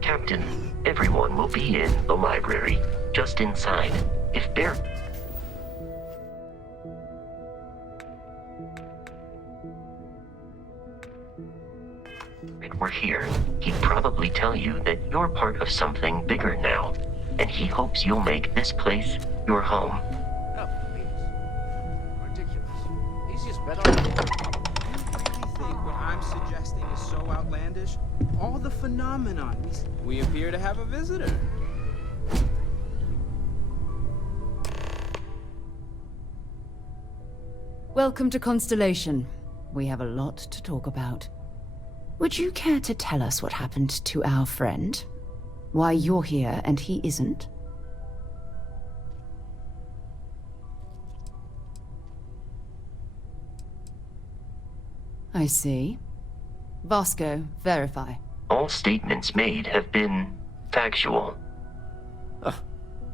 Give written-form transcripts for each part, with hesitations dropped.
Captain, everyone will be in the library, just inside. If Barrett were here, he'd probably tell you that you're part of something bigger now, and he hopes you'll make this place your home. Oh, please. Ridiculous. Easiest bet on... You really think what I'm suggesting is so outlandish? All the phenomenon. We appear to have a visitor. Welcome to Constellation. We have a lot to talk about. Would you care to tell us what happened to our friend? Why you're here and he isn't? I see. Vasco, verify. All statements made have been factual.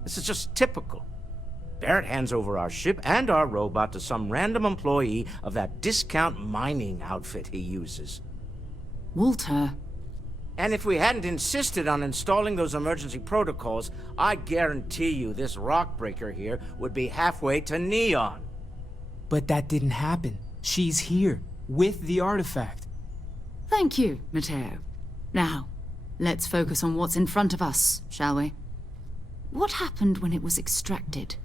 This is just typical. Barrett hands over our ship and our robot to some random employee of that discount mining outfit he uses. Walter. And if we hadn't insisted on installing those emergency protocols, I guarantee you this rock breaker here would be halfway to Neon. But that didn't happen. She's here, with the artifact. Thank you, Matteo. Now, let's focus on what's in front of us, shall we? What happened when it was extracted?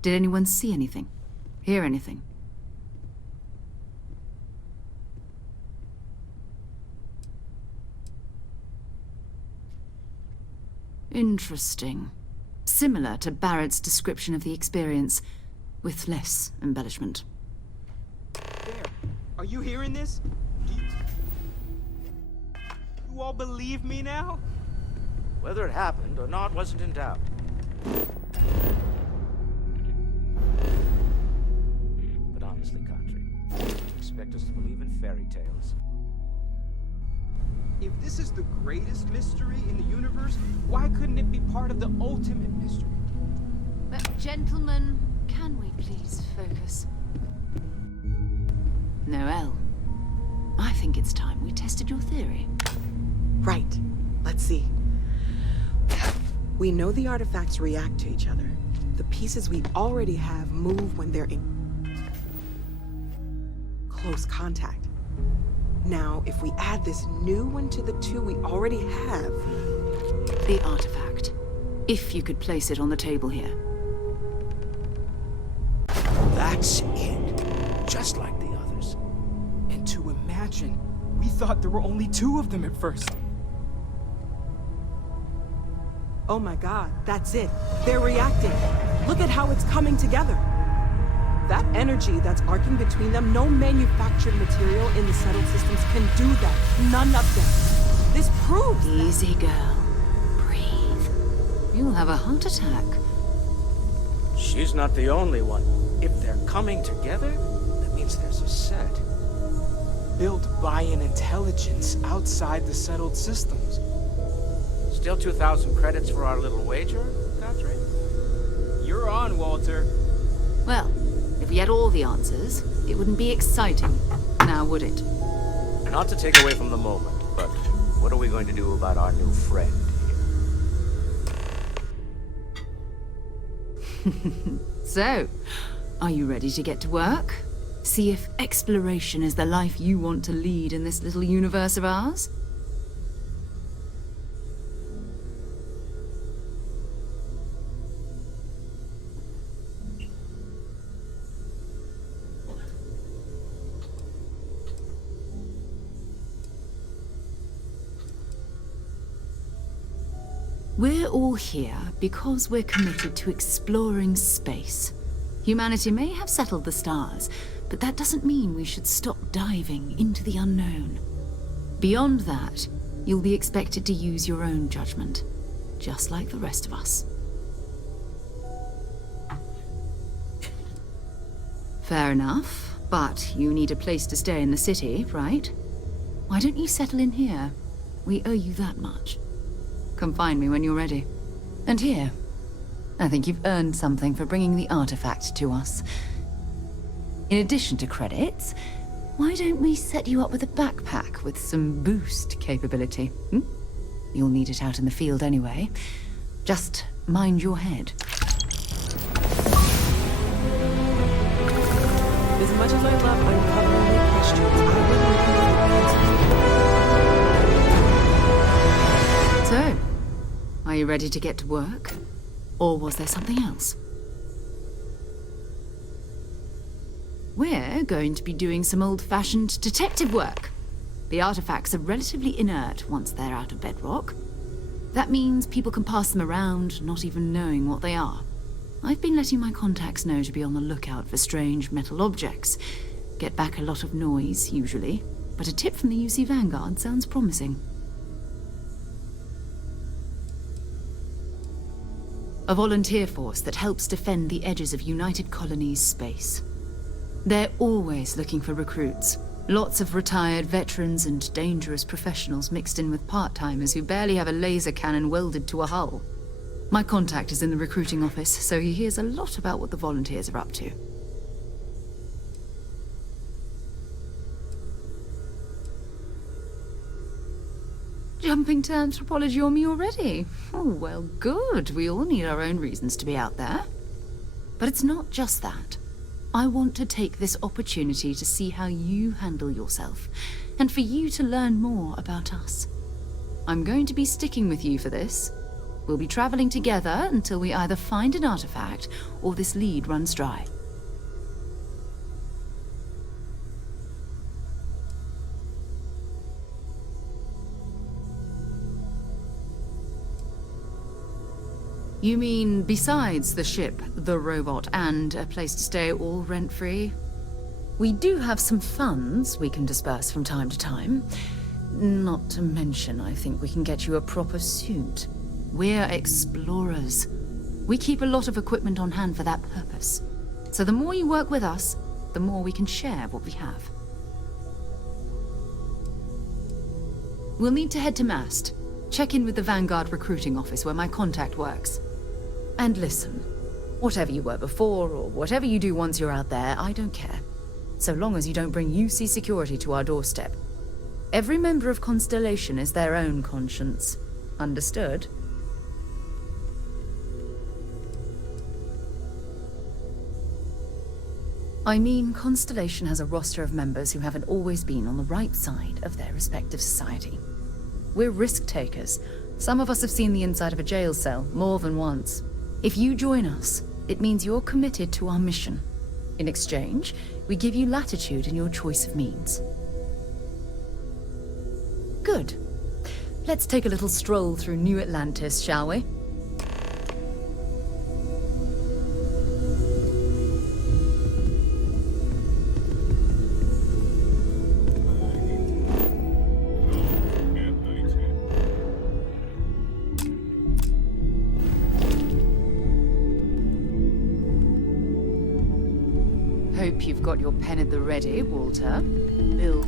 Did anyone see anything? Hear anything? Interesting. Similar to Barrett's description of the experience, with less embellishment. There. Are you hearing this? Do you all believe me now? Whether it happened or not wasn't in doubt. But honestly, Kadri, you expect us to believe in fairy tales? If this is the greatest mystery in the universe, why couldn't it be part of the ultimate mystery? But gentlemen, can we please focus? Noelle, I think it's time we tested your theory. Right. Let's see. We know the artifacts react to each other. The pieces we already have move when they're in close contact. Now, if we add this new one to the two we already have... The artifact. If you could place it on the table here. That's it. Just like the others. And to imagine, we thought there were only 2 of them at first. Oh my god, that's it. They're reacting. Look at how it's coming together. That energy that's arcing between them, no manufactured material in the settled systems can do that. None of them. This proves that. Easy, girl. Breathe. You'll have a heart attack. She's not the only one. If they're coming together, that means there's a set. Built by an intelligence outside the settled systems. Still 2,000 credits for our little wager, Kadri? You're on, Walter. Well, if we had all the answers, it wouldn't be exciting, now would it? Not to take away from the moment, but what are we going to do about our new friend here? So, are you ready to get to work? See if exploration is the life you want to lead in this little universe of ours? We're all here because we're committed to exploring space. Humanity may have settled the stars, but that doesn't mean we should stop diving into the unknown. Beyond that, you'll be expected to use your own judgment, just like the rest of us. Fair enough, but you need a place to stay in the city, right? Why don't you settle in here? We owe you that much. Come find me when you're ready. And here, I think you've earned something for bringing the artifact to us. In addition to credits, why don't we set you up with a backpack with some boost capability? You'll need it out in the field anyway. Just mind your head. As much as I love uncovering the questions, I wouldn't know the answers. So, are you ready to get to work? Or was there something else? We're going to be doing some old-fashioned detective work. The artifacts are relatively inert once they're out of bedrock. That means people can pass them around, not even knowing what they are. I've been letting my contacts know to be on the lookout for strange metal objects. Get back a lot of noise, usually, but a tip from the UC Vanguard sounds promising. A volunteer force that helps defend the edges of United Colonies space. They're always looking for recruits. Lots of retired veterans and dangerous professionals mixed in with part-timers who barely have a laser cannon welded to a hull. My contact is in the recruiting office, so he hears a lot about what the volunteers are up to. Jumping to anthropology on me already? Oh, well, good. We all need our own reasons to be out there. But it's not just that. I want to take this opportunity to see how you handle yourself, and for you to learn more about us. I'm going to be sticking with you for this. We'll be traveling together until we either find an artifact or this lead runs dry. You mean besides the ship, the robot, and a place to stay all rent-free? We do have some funds we can disperse from time to time. Not to mention, I think we can get you a proper suit. We're explorers. We keep a lot of equipment on hand for that purpose. So the more you work with us, the more we can share what we have. We'll need to head to Mast. Check in with the Vanguard recruiting office where my contact works. And listen, whatever you were before, or whatever you do once you're out there, I don't care. So long as you don't bring UC security to our doorstep. Every member of Constellation is their own conscience. Understood? I mean, Constellation has a roster of members who haven't always been on the right side of their respective society. We're risk-takers. Some of us have seen the inside of a jail cell more than once. If you join us, it means you're committed to our mission. In exchange, we give you latitude in your choice of means. Good. Let's take a little stroll through New Atlantis, shall we? Hope you've got your pen at the ready, Walter. Bill.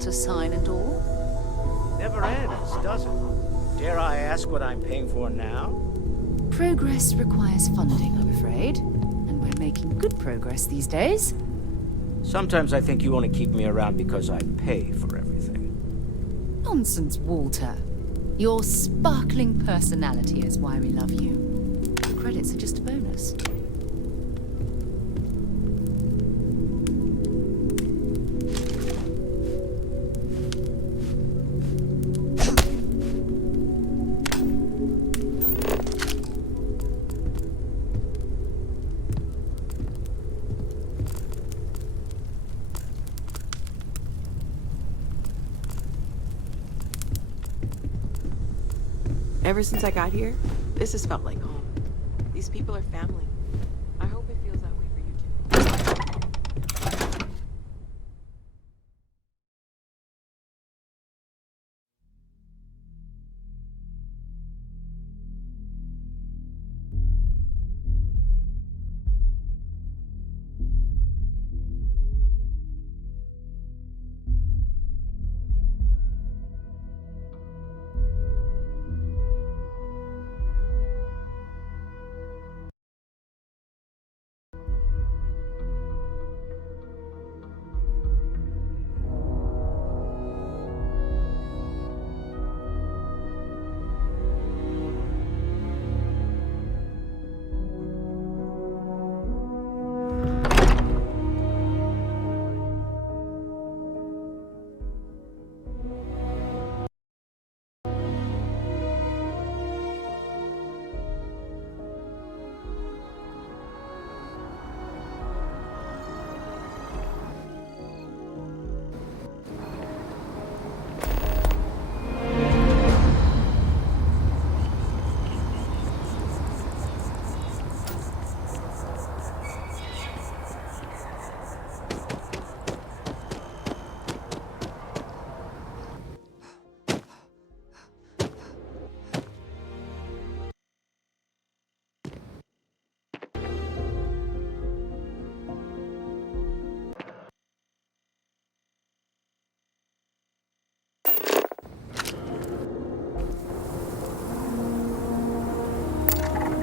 To sign and all? Never ends, does it? Dare I ask what I'm paying for now? Progress requires funding, I'm afraid. And we're making good progress these days. Sometimes I think you only keep me around because I pay for everything. Nonsense, Walter. Your sparkling personality is why we love you. The credits are just a bonus. Ever since I got here, this has felt like home. These people are family. I hope it feels that way for you too.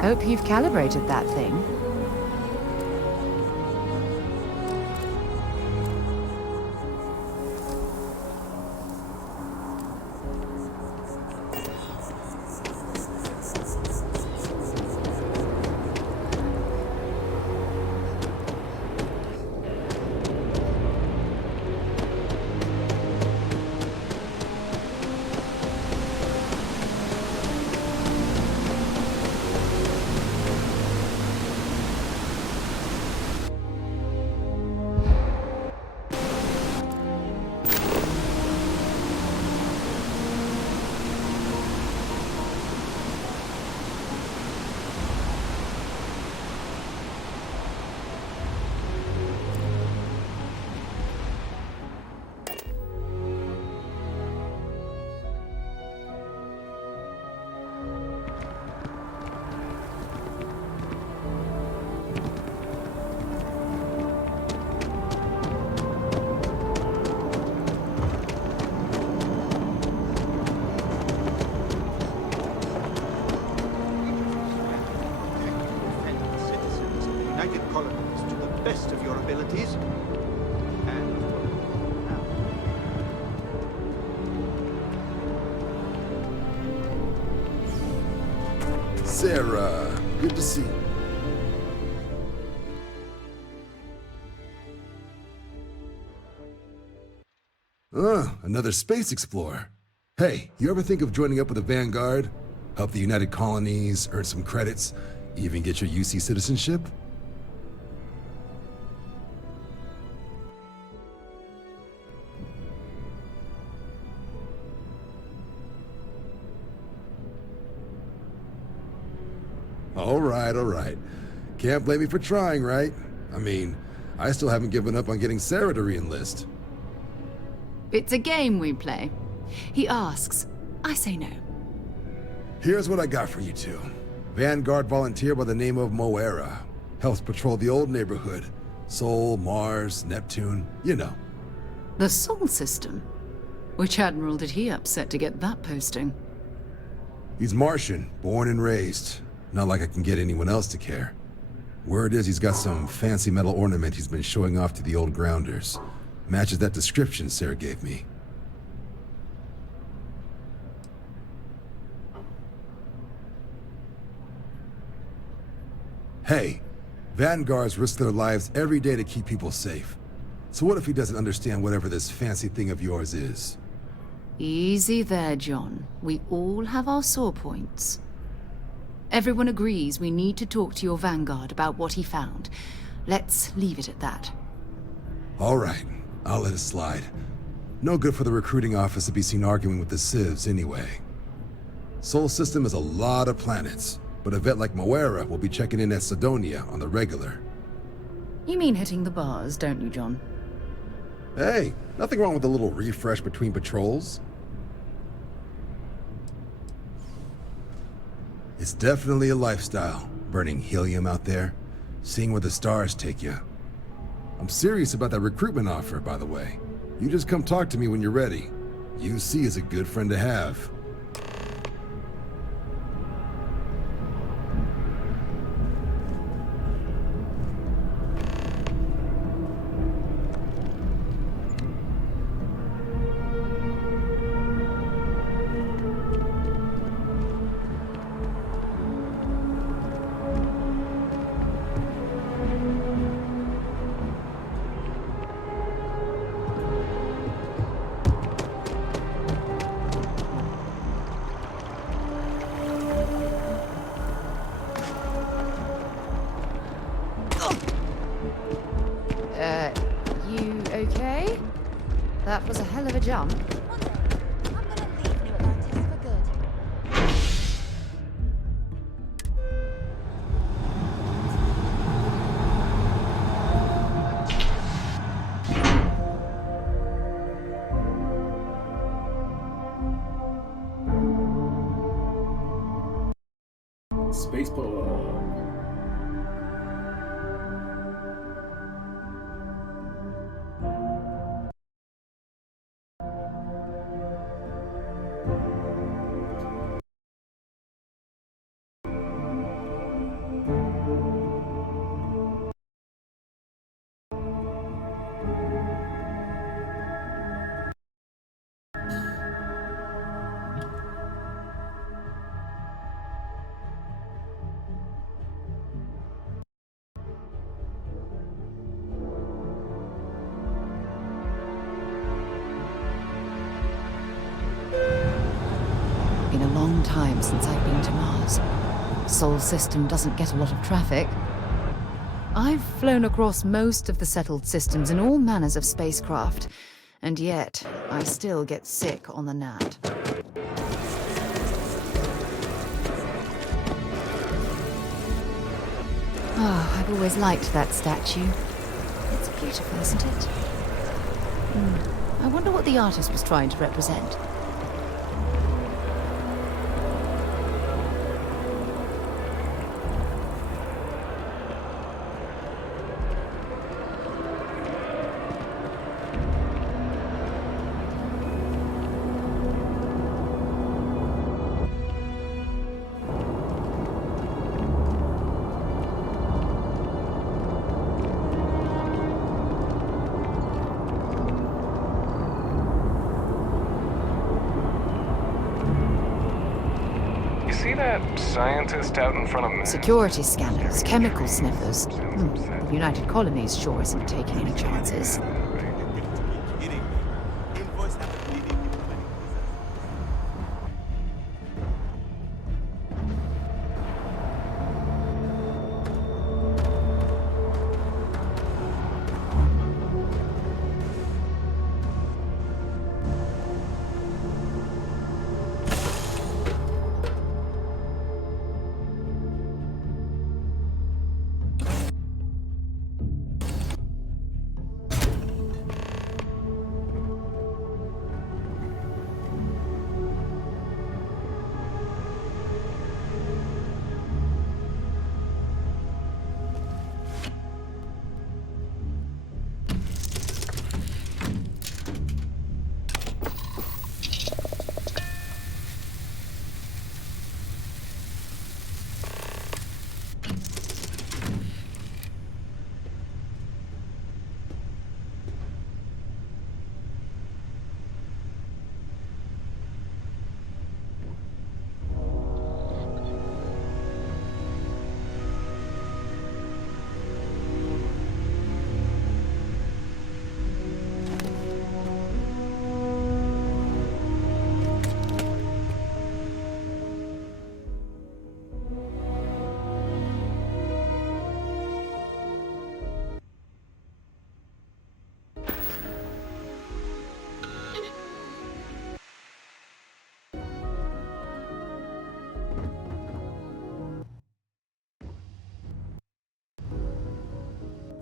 Hope you've calibrated that thing. Colonies to the best of your abilities. And now. Sarah, good to see you. Another space explorer. Hey, you ever think of joining up with the Vanguard? Help the United Colonies, earn some credits, even get your UC citizenship? All right. Can't blame me for trying, right? I mean, I still haven't given up on getting Sarah to re-enlist. It's a game we play. He asks, I say no. Here's what I got for you two. Vanguard volunteer by the name of Moera. Helps patrol the old neighborhood. Sol, Mars, Neptune, you know. The Sol system? Which admiral did he upset to get that posting? He's Martian, born and raised. Not like I can get anyone else to care. Word is he's got some fancy metal ornament he's been showing off to the old grounders. Matches that description Sarah gave me. Hey, Vanguards risk their lives every day to keep people safe. So what if he doesn't understand whatever this fancy thing of yours is? Easy there, John. We all have our sore points. Everyone agrees we need to talk to your Vanguard about what he found. Let's leave it at that. All right, I'll let it slide. No good for the recruiting office to be seen arguing with the civs anyway. Sol System is a lot of planets, but a vet like Moera will be checking in at Sidonia on the regular. You mean hitting the bars, don't you, John? Hey, nothing wrong with a little refresh between patrols. It's definitely a lifestyle, burning helium out there, seeing where the stars take you. I'm serious about that recruitment offer, by the way. You just come talk to me when you're ready. UC is a good friend to have. You okay? That was a hell of a jump. One day, I'm gonna leave New Atlantis for good. Spaceport. Been a long time since I've been to Mars. Sol System doesn't get a lot of traffic. I've flown across most of the settled systems in all manners of spacecraft, and yet I still get sick on the gnat. Oh, I've always liked that statue. It's beautiful, isn't it? I wonder what the artist was trying to represent. See that scientist out in front of me? Security scanners, chemical sniffers. The United Colonies sure isn't taking any chances.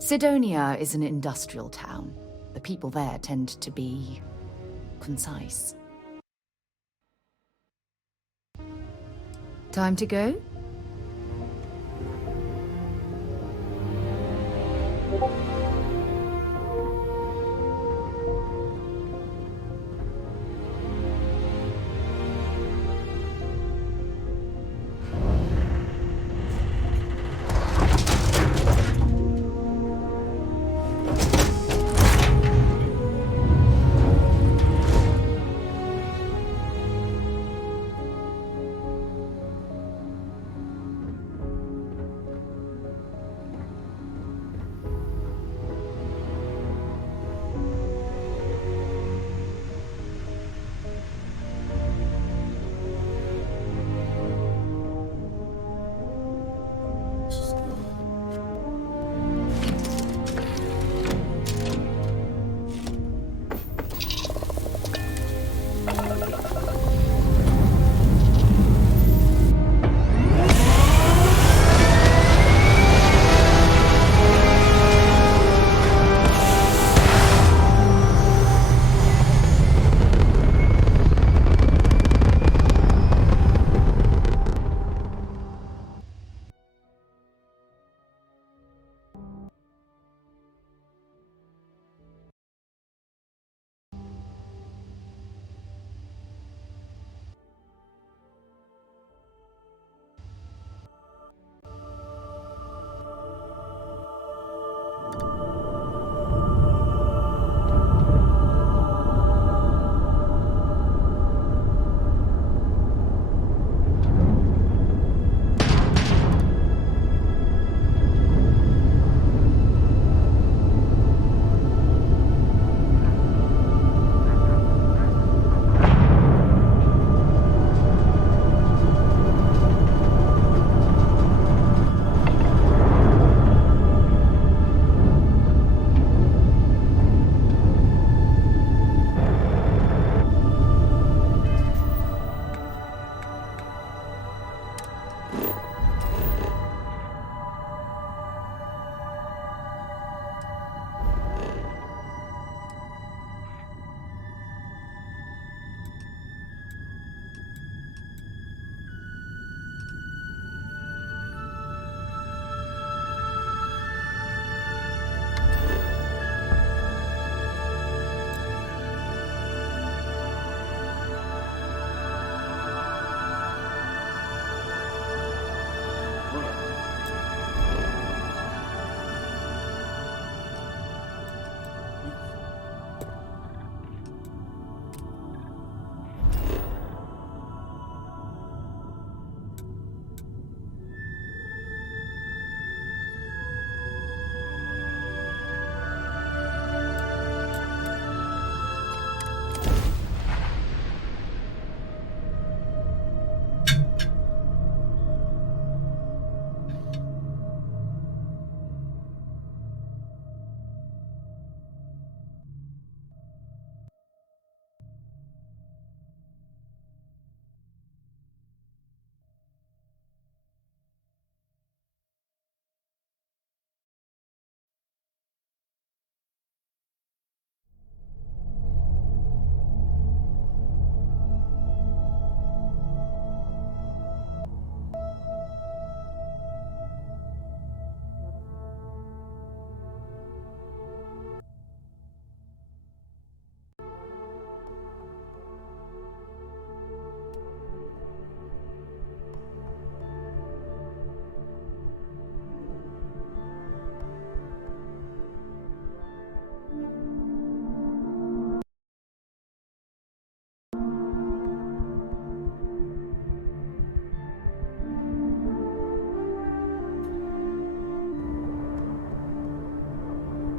Sidonia is an industrial town. The people there tend to be concise. Time to go?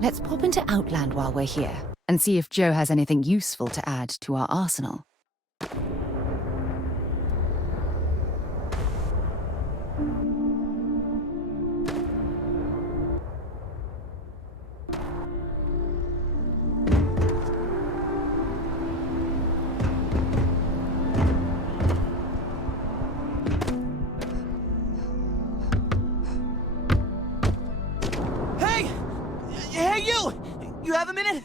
Let's pop into Outland while we're here, and see if Joe has anything useful to add to our arsenal. You have a minute?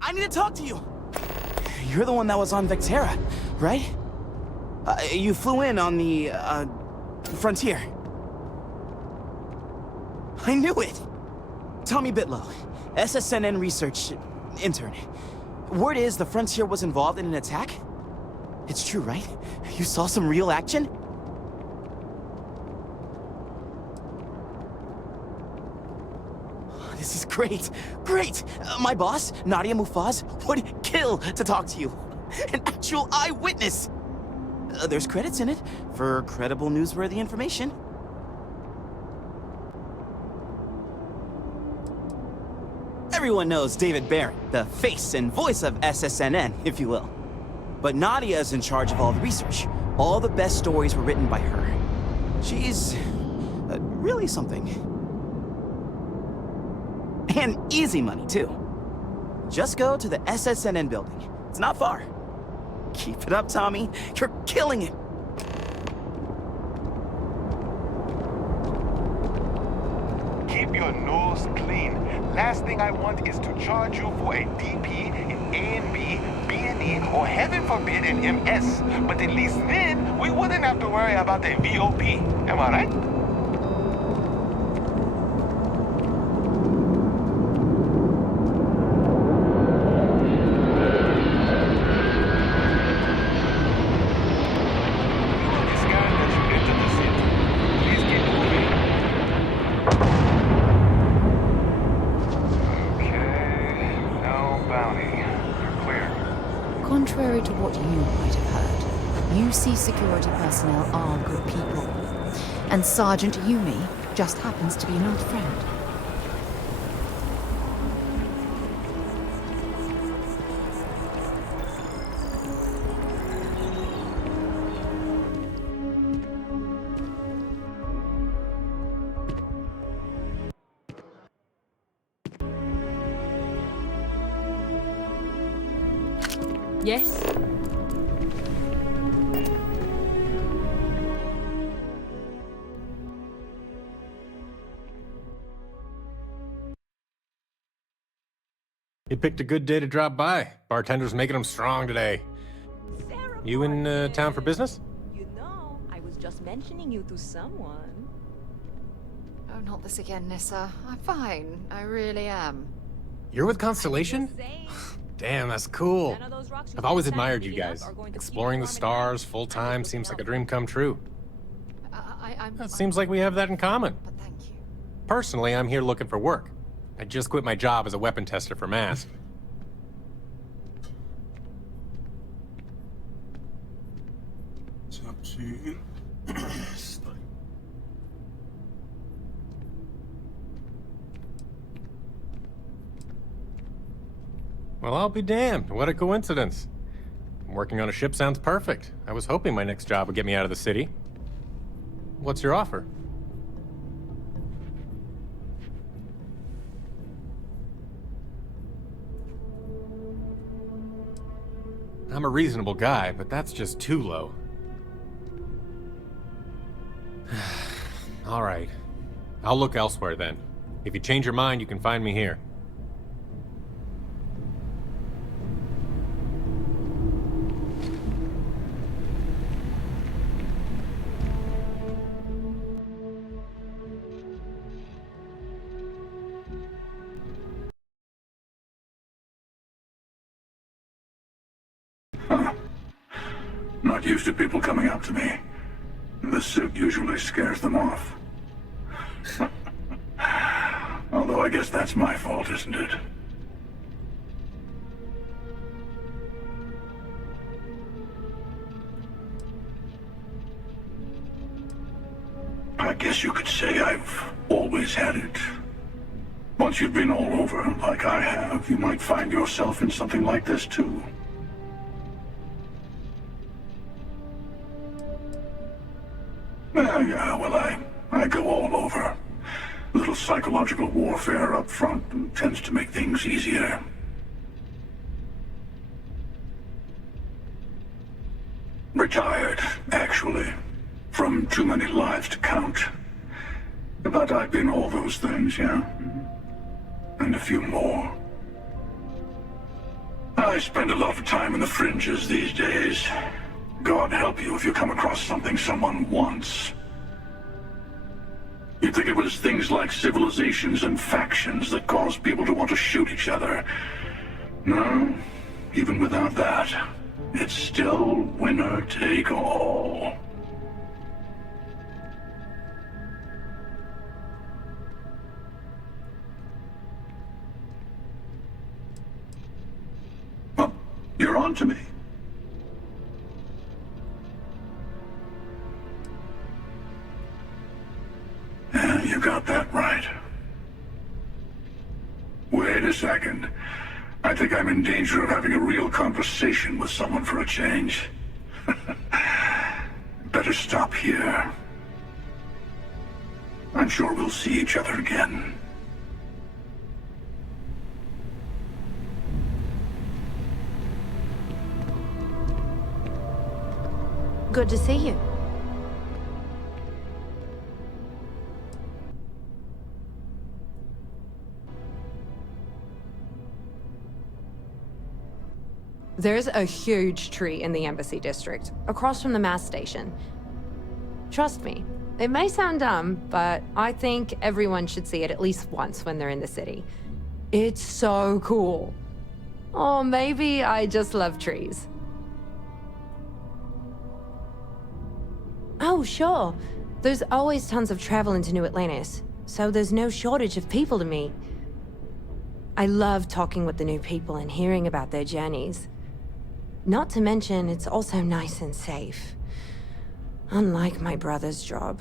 I need to talk to you. You're the one that was on Vectera, right? You flew in on the, Frontier. I knew it! Tommy Bitlow, SSNN research intern. Word is the Frontier was involved in an attack? It's true, right? You saw some real action? This is great! Great! My boss, Nadia Mufaz, would kill to talk to you. An actual eyewitness! There's credits in it for credible, newsworthy information. Everyone knows David Barron, the face and voice of SSNN, if you will. But Nadia is in charge of all the research. All the best stories were written by her. She's really something. And easy money, too. Just go to the SSNN building. It's not far. Keep it up, Tommy. You're killing it. Keep your nose clean. Last thing I want is to charge you for a DP in A&B, B&E, or heaven forbid an MS. But at least then, we wouldn't have to worry about a VOP. Am I right? Contrary to what you might have heard, UC security personnel are good people. And Sergeant Yumi just happens to be an old friend. Yes? You picked a good day to drop by. Bartender's making them strong today. You in town for business? You know, I was just mentioning you to someone. Oh, not this again, Nissa. I'm fine. I really am. You're with Constellation? Damn, that's cool. I've always admired you guys. Exploring the stars full-time seems like a dream come true. It seems like we have that in common. But thank you. Personally, I'm here looking for work. I just quit my job as a weapon tester for MASP. Well, I'll be damned. What a coincidence. Working on a ship sounds perfect. I was hoping my next job would get me out of the city. What's your offer? I'm a reasonable guy, but that's just too low. All right. I'll look elsewhere then. If you change your mind, you can find me here. Not used to people coming up to me. The suit usually scares them off. Although I guess that's my fault, isn't it? I guess you could say I've always had it. Once you've been all over, like I have, you might find yourself in something like this too. Yeah, well, I go all over. Little psychological warfare up front tends to make things easier. too many lives to count. But I've been all those things, yeah? And a few more. I spend a lot of time in the fringes these days. God help you if you come across something someone wants. You'd think it was things like civilizations and factions that cause people to want to shoot each other. No, even without that, it's still winner take all. Well, you're on to me. Yeah, you got that right. Wait a second. I think I'm in danger of having a real conversation with someone for a change. Better stop here. I'm sure we'll see each other again. Good to see you. There's a huge tree in the Embassy District, across from the mass station. Trust me, it may sound dumb, but I think everyone should see it at least once when they're in the city. It's so cool. Or maybe I just love trees. Oh, sure. There's always tons of travel into New Atlantis, so there's no shortage of people to meet. I love talking with the new people and hearing about their journeys. Not to mention, it's also nice and safe. Unlike my brother's job.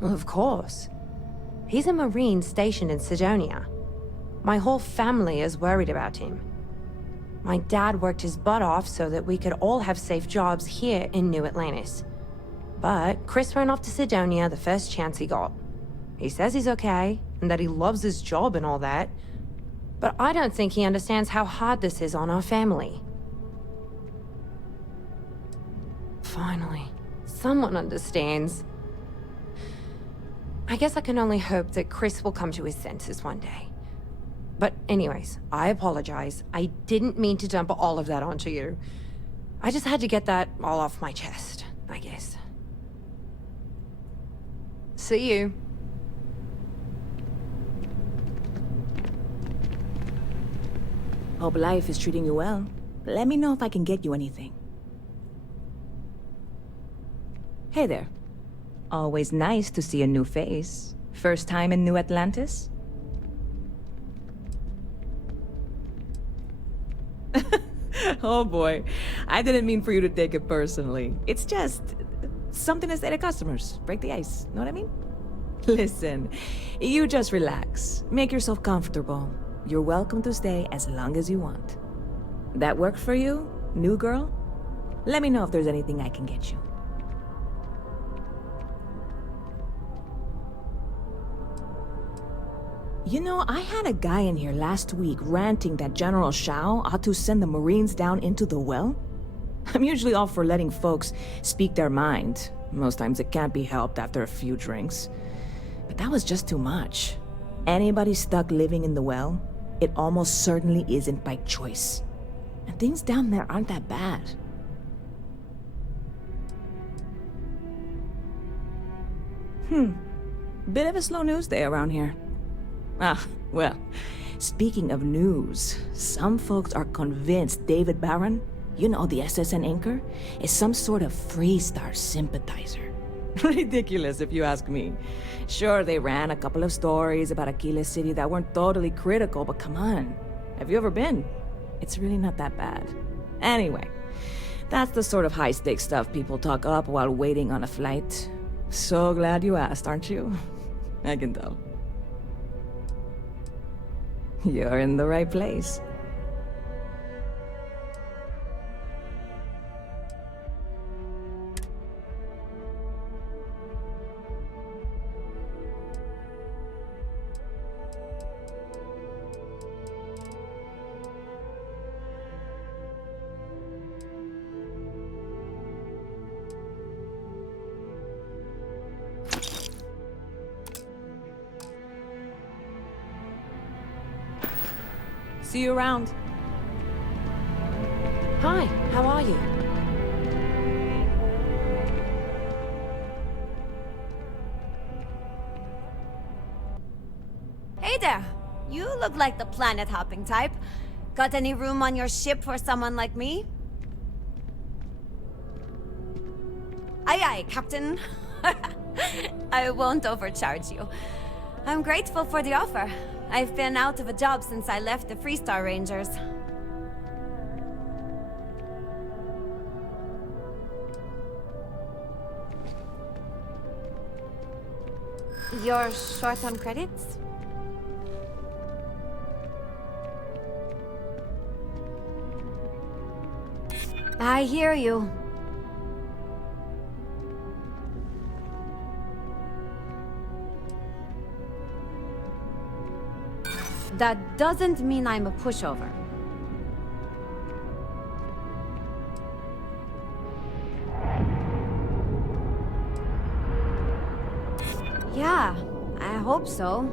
Well, of course. He's a Marine stationed in Sidonia. My whole family is worried about him. My dad worked his butt off so that we could all have safe jobs here in New Atlantis. But Chris ran off to Sidonia the first chance he got. He says he's okay, and that he loves his job and all that. But I don't think he understands how hard this is on our family. Finally, someone understands. I guess I can only hope that Chris will come to his senses one day. But anyways, I apologize. I didn't mean to dump all of that onto you. I just had to get that all off my chest, I guess. See you. Hope life is treating you well. Let me know if I can get you anything. Hey there. Always nice to see a new face. First time in New Atlantis? Oh boy. I didn't mean for you to take it personally. It's just something to say to customers. Break the ice. Know what I mean? Listen, you just relax. Make yourself comfortable. You're welcome to stay as long as you want. That work for you, new girl? Let me know if there's anything I can get you. You know, I had a guy in here last week ranting that General Shao ought to send the Marines down into the well. I'm usually all for letting folks speak their mind. Most times it can't be helped after a few drinks. But that was just too much. Anybody stuck living in the well, it almost certainly isn't by choice. And things down there aren't that bad. Bit of a slow news day around here. Ah, well, speaking of news, some folks are convinced David Barron, you know, the SSN anchor, is some sort of Freestar sympathizer. Ridiculous, if you ask me. Sure, they ran a couple of stories about Aquila City that weren't totally critical, but come on. Have you ever been? It's really not that bad. Anyway, that's the sort of high-stakes stuff people talk up while waiting on a flight. So glad you asked, aren't you? I can tell. You're in the right place. See you around. Hi, how are you? Hey there. You look like the planet-hopping type. Got any room on your ship for someone like me? Aye aye, Captain. I won't overcharge you. I'm grateful for the offer. I've been out of a job since I left the Freestar Rangers. You're short on credits? I hear you. That doesn't mean I'm a pushover. Yeah, I hope so.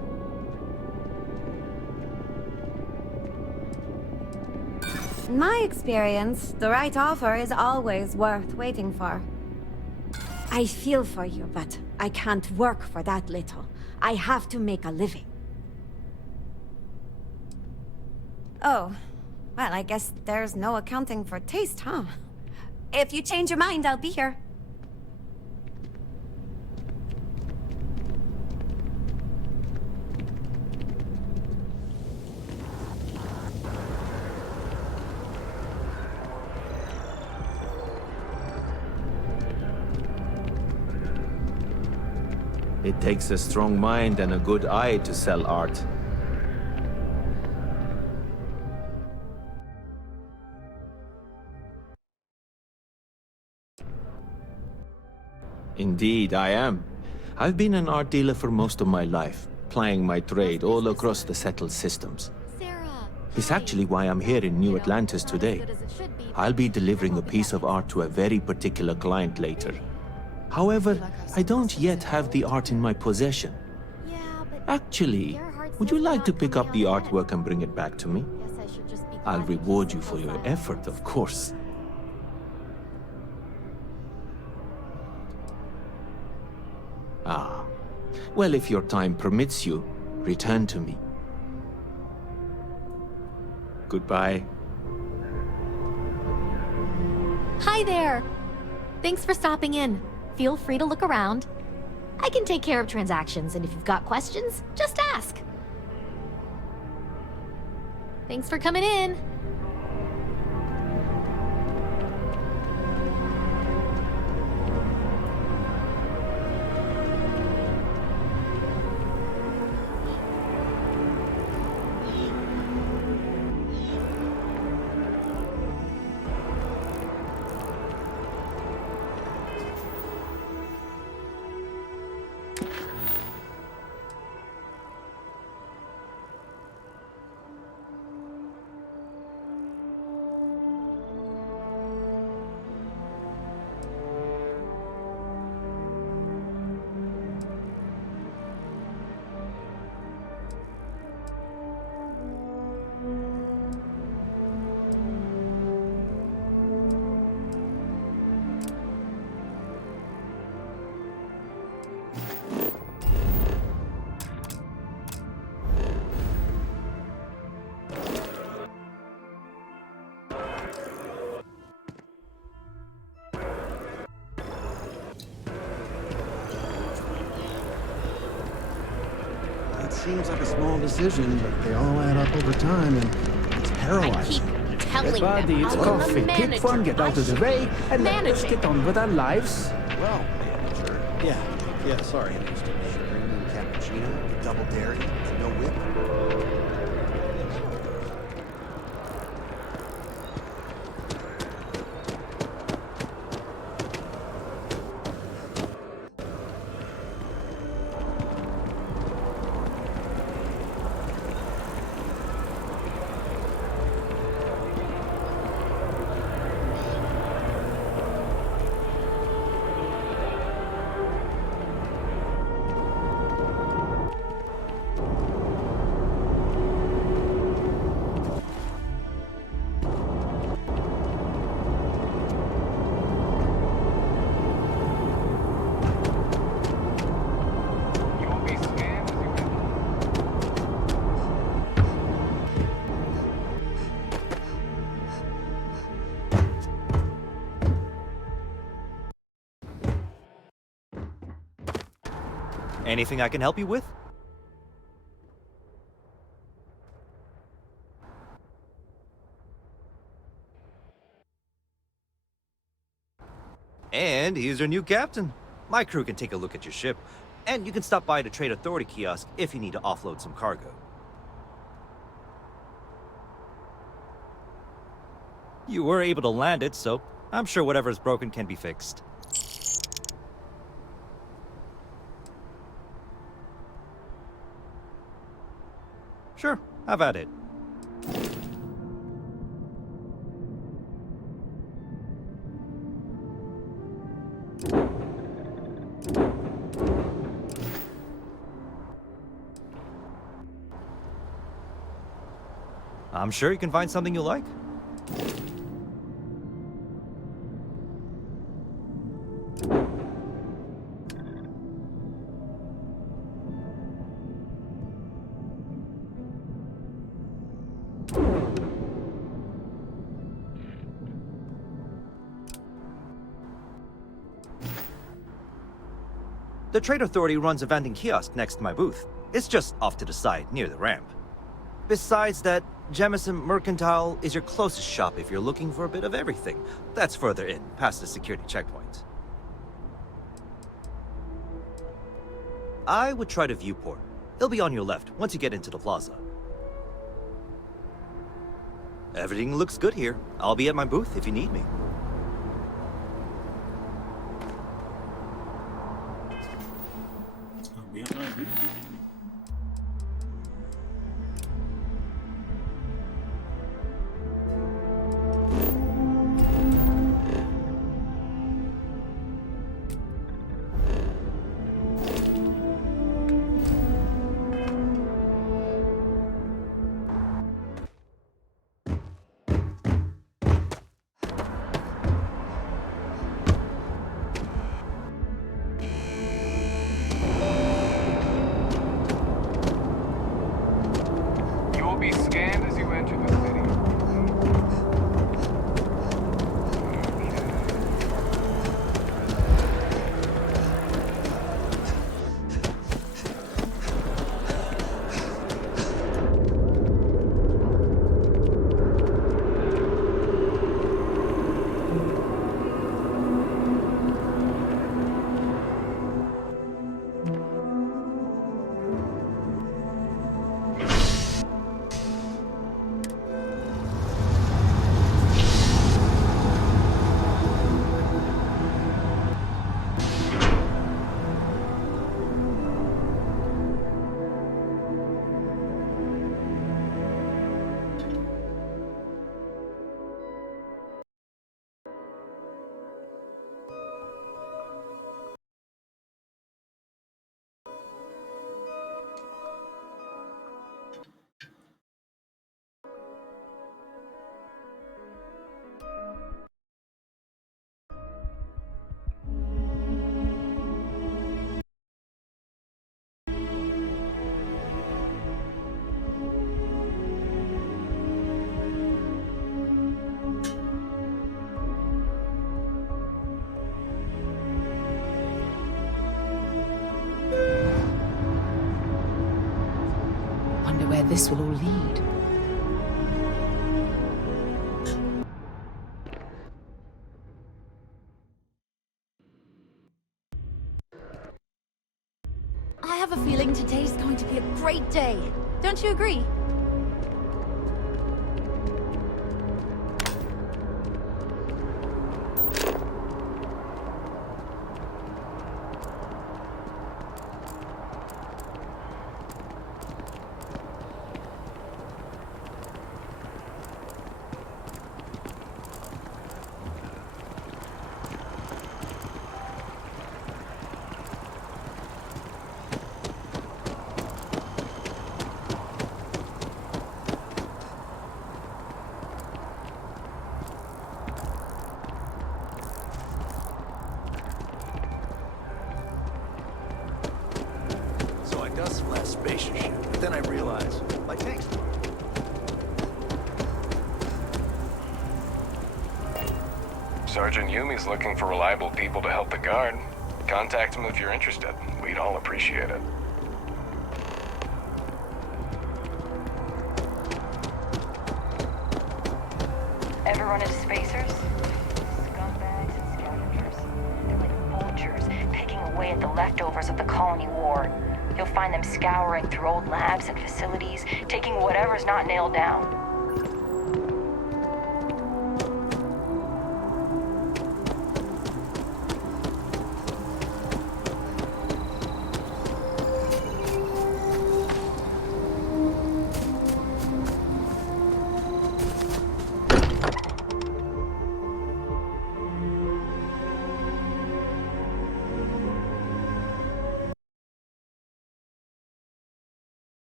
In my experience, the right offer is always worth waiting for. I feel for you, but I can't work for that little. I have to make a living. Oh, well, I guess there's no accounting for taste, huh? If you change your mind, I'll be here. It takes a strong mind and a good eye to sell art. Indeed, I am. I've been an art dealer for most of my life, plying my trade all across the settled systems. It's actually why I'm here in New Atlantis today. I'll be delivering a piece of art to a very particular client later. However, I don't yet have the art in my possession. Actually, would you like to pick up the artwork and bring it back to me? I'll reward you for your effort, of course. Ah. Well, if your time permits you, return to me. Goodbye. Hi there! Thanks for stopping in. Feel free to look around. I can take care of transactions, and if you've got questions, just ask. Thanks for coming in. It seems like a small decision, but they all add up over time, and it's paralyzing. Telling Buddy, them it's I'm coffee. the Keep manager. fun, get out of the way, and let's Managing. get on with our lives. Well, manager. Yeah, sorry. Sugar and cappuccino, double dairy, no whip. Anything I can help you with? And here's your new captain. My crew can take a look at your ship, and you can stop by the Trade Authority kiosk if you need to offload some cargo. You were able to land it, so I'm sure whatever's broken can be fixed. Sure, have at it. I'm sure you can find something you like. The Trade Authority runs a vending kiosk next to my booth. It's just off to the side, near the ramp. Besides that, Jemison Mercantile is your closest shop if you're looking for a bit of everything. That's further in, past the security checkpoint. I would try the viewport. It'll be on your left, once you get into the plaza. Everything looks good here. I'll be at my booth if you need me. Where this will all lead. I have a feeling today's going to be a great day. Don't you agree? Spacious, but then I realized my tank's. Sergeant Yumi's looking for reliable people to help the guard. Contact him if you're interested. We'd all appreciate it. Ever run into spacers? Scumbags and scavengers. They're like vultures, picking away at the leftovers of the colony war. You'll find them scouring through old labs and facilities, taking whatever's not nailed down.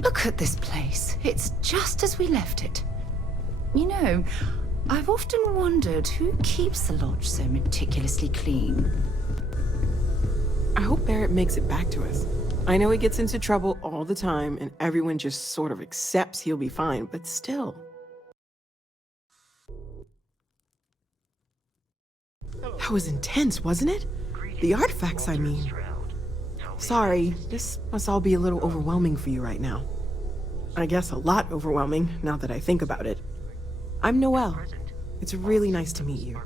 Look at this place. It's just as we left it. You know, I've often wondered who keeps the lodge so meticulously clean. I hope Barrett makes it back to us. I know he gets into trouble all the time, and everyone just sort of accepts he'll be fine, but still. That was intense, wasn't it? The artifacts, I mean. Sorry, this must all be a little overwhelming for you right now. I guess a lot overwhelming, now that I think about it. I'm Noelle. It's really nice to meet you.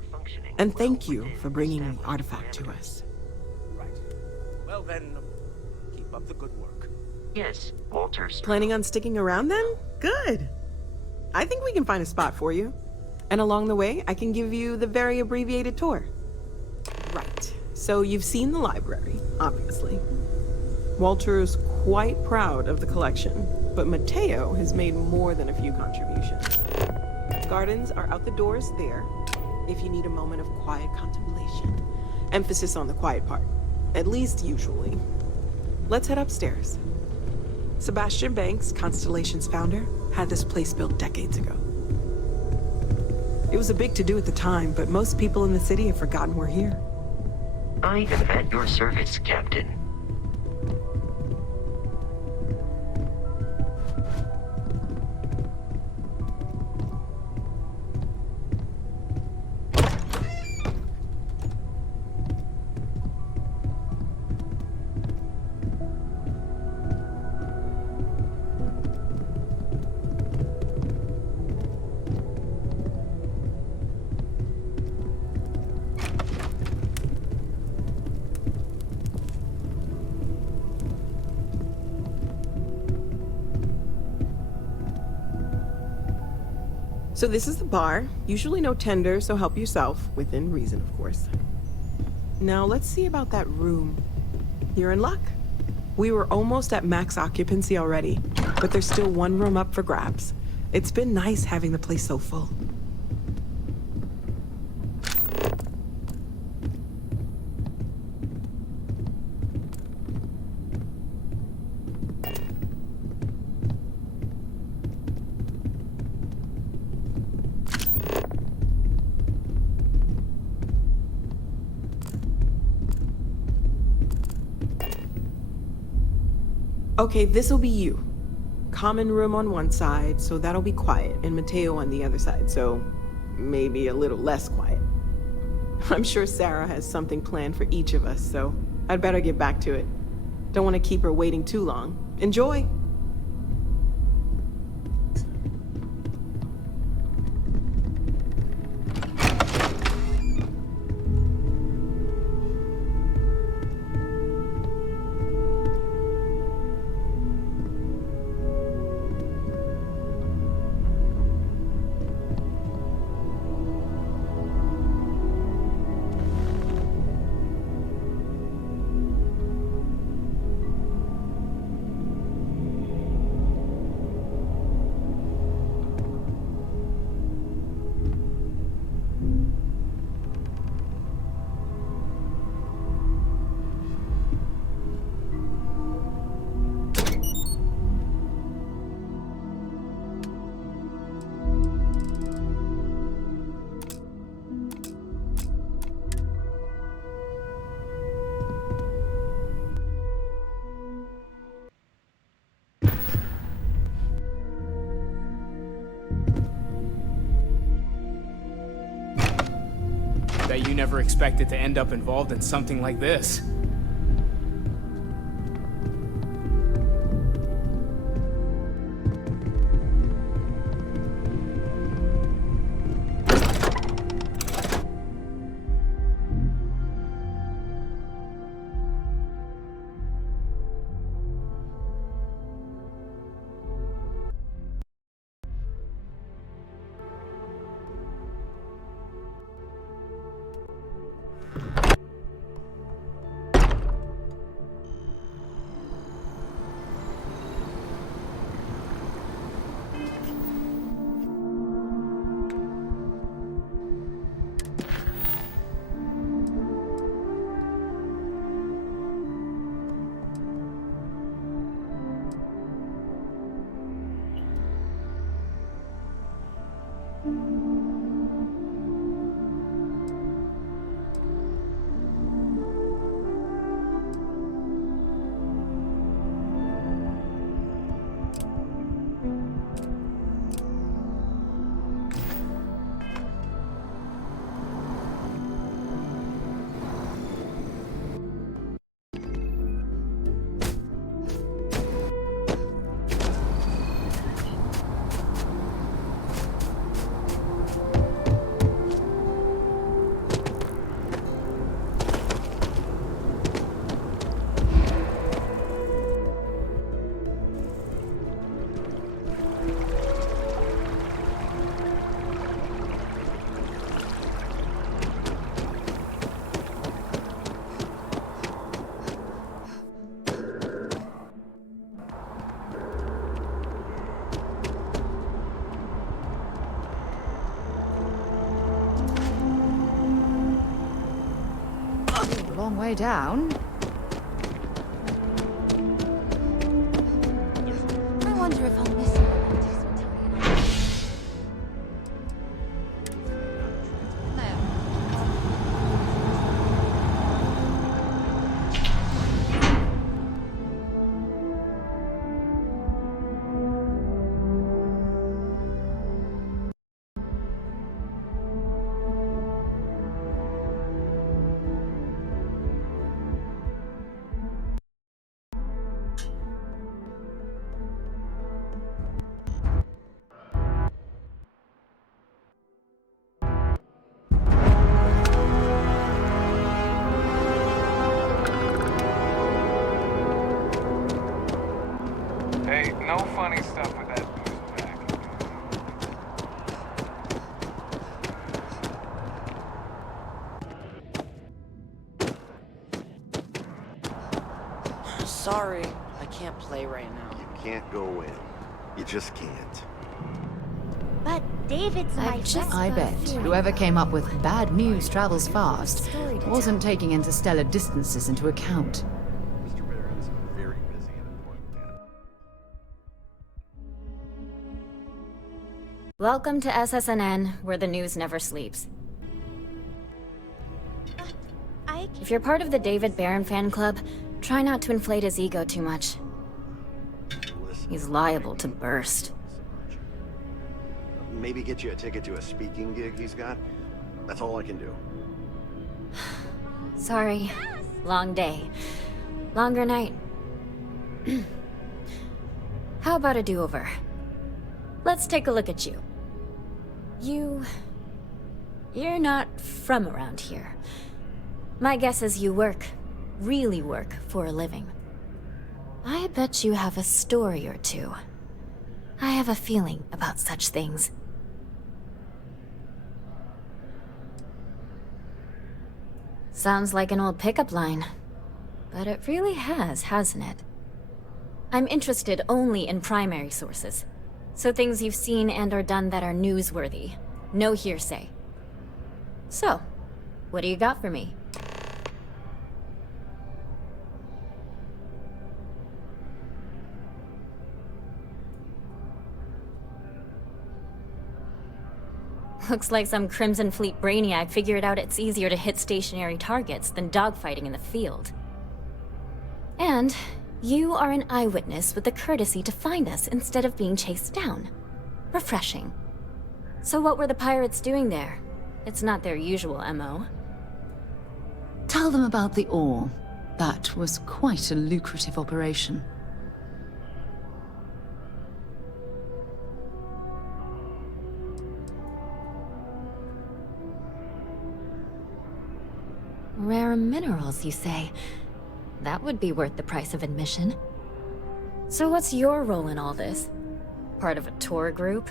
And thank you for bringing the artifact to us. Right. Well then, keep up the good work. Yes, Walter's. Planning on sticking around then? Good. I think we can find a spot for you. And along the way, I can give you the very abbreviated tour. Right. So you've seen the library, obviously. Walter is quite proud of the collection, but Mateo has made more than a few contributions. Gardens are out the doors there, if you need a moment of quiet contemplation. Emphasis on the quiet part, at least usually. Let's head upstairs. Sebastian Banks, Constellation's founder, had this place built decades ago. It was a big to-do at the time, but most people in the city have forgotten we're here. I am at your service, Captain. So this is the bar. Usually no tender, so help yourself. Within reason, of course. Now let's see about that room. You're in luck. We were almost at max occupancy already, but there's still one room up for grabs. It's been nice having the place so full. Okay, this'll be you. Common room on one side, so that'll be quiet, and Mateo on the other side, so maybe a little less quiet. I'm sure Sarah has something planned for each of us, so I'd better get back to it. Don't want to keep her waiting too long. Enjoy! Bet you never expected to end up involved in something like this. Long way down. I wonder if I'll miss you. Hey, no funny stuff with that booze back. Sorry, I can't play right now. You can't go in. You just can't. But David's my I bet whoever came up with bad news travels fast wasn't taking interstellar distances into account. Mr. Barron's very busy and important man. Welcome to SSNN, where the news never sleeps. If you're part of the David Barron fan club, try not to inflate his ego too much. He's liable to burst. Maybe get you a ticket to a speaking gig he's got. That's all I can do. Sorry. Long day. Longer night. How about a do-over? Let's take a look at you. You're not from around here. My guess is you work, really work, for a living. I bet you have a story or two. I have a feeling about such things. Sounds like an old pickup line. But it really has, hasn't it? I'm interested only in primary sources. So things you've seen and or done that are newsworthy. No hearsay. So, what do you got for me? Looks like some Crimson Fleet brainiac figured out it's easier to hit stationary targets than dogfighting in the field. And you are an eyewitness with the courtesy to find us instead of being chased down. Refreshing. So what were the pirates doing there? It's not their usual MO. Tell them about the ore. That was quite a lucrative operation. Rare minerals, you say? That would be worth the price of admission. So what's your role in all this? Part of a tour group?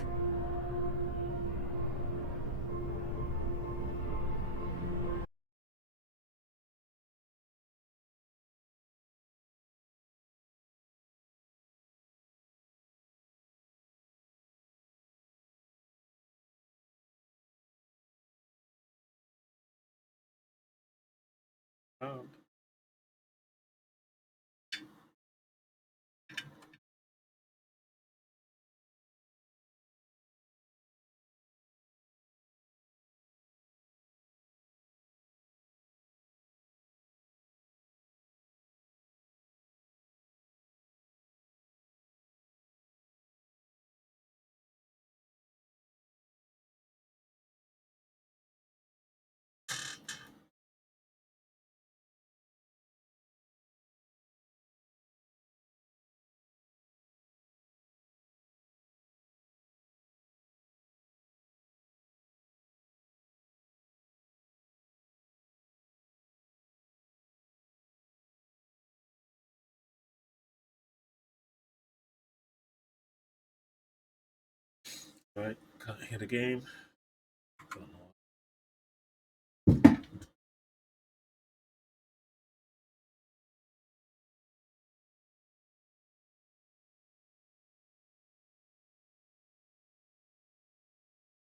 Oh. Right, can't hear the game.